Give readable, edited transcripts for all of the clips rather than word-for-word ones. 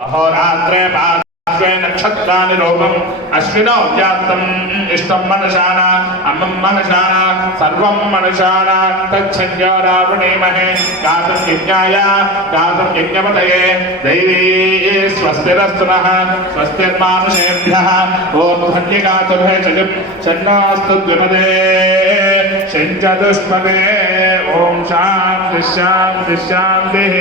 अहोरात्रे पार्श्वे नक्षत्राणि रूपम् अश्विनौ व्याप्तम् इष्टं मनसाना अमं मनसाना सर्वं मनसाना तच्छन्यो रावणीमहे गातुं यज्ञाय गातुं यज्ञपतये दैवी स्वस्तिरस्तु नः स्वस्तिर्मानुषेभ्यः ॐ धन्यगातुभे चन्नास्तु द्विपदे शञ्चतुष्पदे ॐ शान्ति शान्ति शान्तिः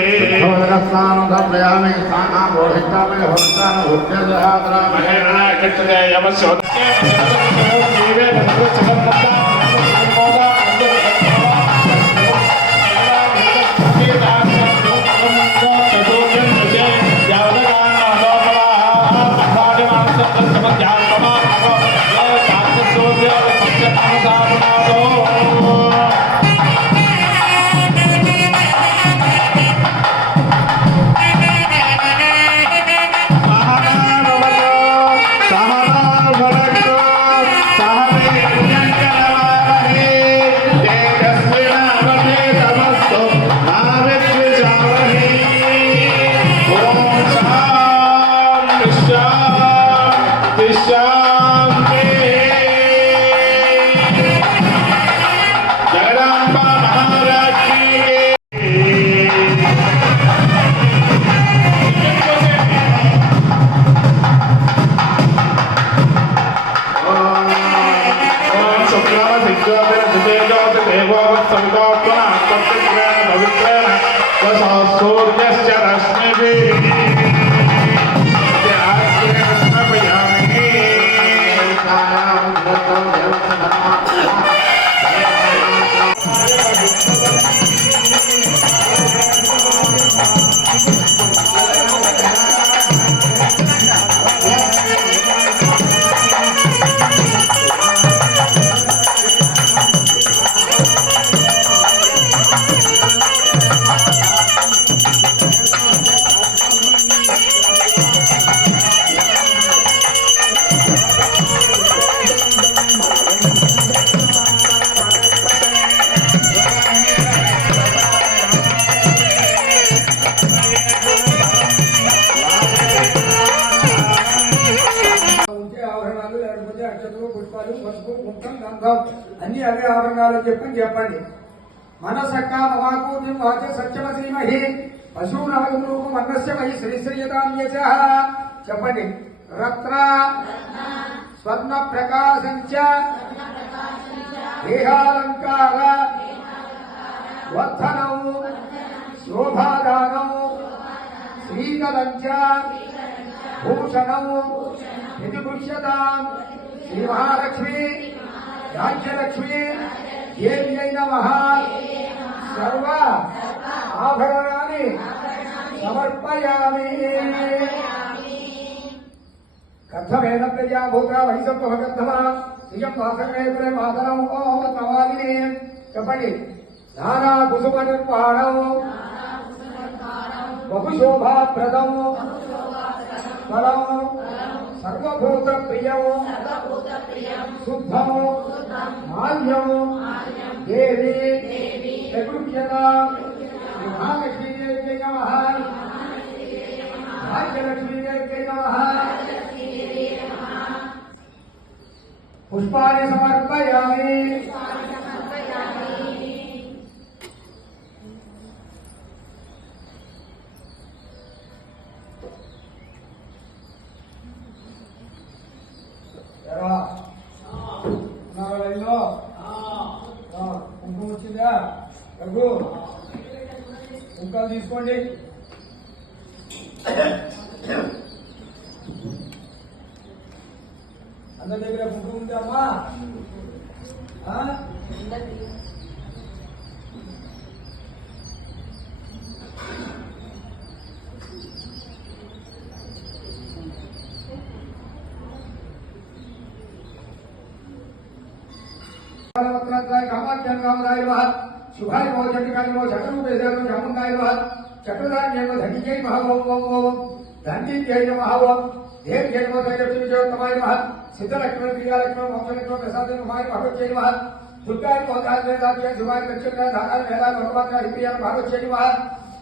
అన్ని అవే ఆభరణాలు చెప్పండి మనసక్క మమాకూర్యం వాచ సత్యమ శ్రీమహి పశునాగం రూపం అన్నస్య మహి శ్రీశ్రీయతాం యచ చెప్పండి రత్న స్వర్ణ ప్రకాశంచ దేహాలంకార వర్ధనం శోభాదానం శ్రీకలంచ భూషణం ప్రతిపుష్యతాం శ్రీ మహాలక్ష్మి రాజ్యలక్ష్మి దేవ్యై నమః సర్వ ఆభరణాన్ని సమర్పయామి. కథమేన ప్రజా భూత వైసంభవగద్ధమా శ్రియం వాసమే మాతరం ఓం నమామినే చెప్పండి. నానా కుసుమ నిర్మాణం బహుశోభాప్రదం ఫలం సర్వభూత ప్రియం శుద్ధం మాల్యం దేవి ప్రకృత్యత మహాలక్ష్మీదేవ్యై నమః భాగ్యలక్ష్మీదేవ్యై నమః. పుష్పాన్ని సమర్పయామి. కుంకుమ వచ్చిందా? రఘు కుంకాలు తీసుకోండి. అందరి దగ్గర కుంకుమ ఉంటే అమ్మా కామాఖ్యాయ శుభాయ మో చండికాయ మో చక్రూపేశాయ చాముండాయ చక్రధాన్య ధనిజై మహా ఓం ధన్యై నమః ఓం దేవ్యై నమో దైవోత్తమాయ నమః సిద్ధలక్ష్మణ ప్రియాలక్ష్మణ మోక్షలక్ష్మణ ప్రసాద నమః భగవత్యై నమః దుర్గాయ మోదాయ శుభాయ లక్ష్మణ ధారాయ వేదాయ భగవత్య ప్రియాయ భగవత్యై నమః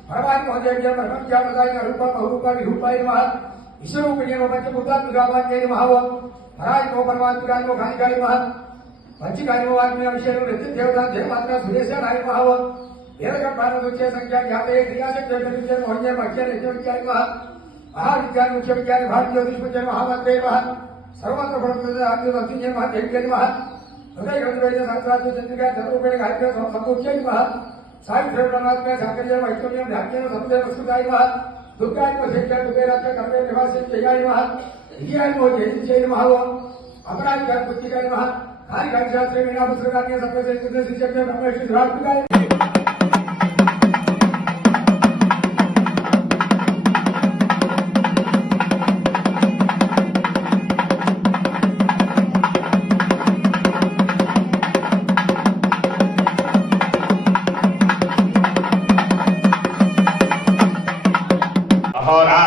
परमात्मा महोदय परमज्ञानदाय रूपा बहुरूपा विरूपाय नमः विश्वरूपिणे नमः पंचभूतात्मकाय नमः महाराज को परमात्मा को खानिकाय नमः पंचकाय नमः आत्मा विषय नृत्य देवता देवमात्रा सुरेशाय नमः वेदकर्माण मुख्य संख्या ज्ञाते क्रियाशक्ति विषय मोहन्य मख्य विद्याय नमः महाविज्ञान मुख्य विज्ञान भारतीय ज्योतिष मुख्य महामंत्रे नमः सर्वत्र ब्रह्मदेव आत्मा वस्तुन्य नमः देव्य नमः हृदय ग्रंथवेद सहस्राब्द चंद्रिका चतुर्वेद गायत्री संपूज्य नमः सावित्री परमात्मा साकल्य वैष्णव्य ध्यान समुदय वस्तुदाय नमः दुर्गाय नमः शेखर कुबेराच कर्मे निवासी जयाय नमः हियाय नमः जय नमः अपराध का बुद्धिकाय नमः कार्य शास्त्रे मीना पुस्तकान्य सर्वसे सिद्ध शिक्षक ब्रह्मेश धरात्मकाय अहोरात्र